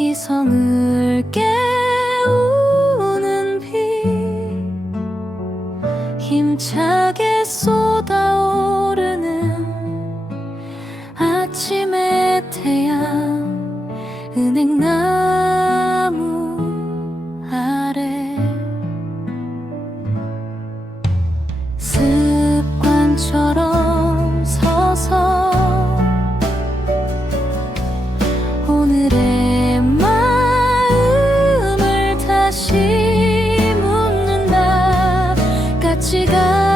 이성을 깨우는 비 힘차게 쏟아오르는 아침의 태양 은행 나 Tidak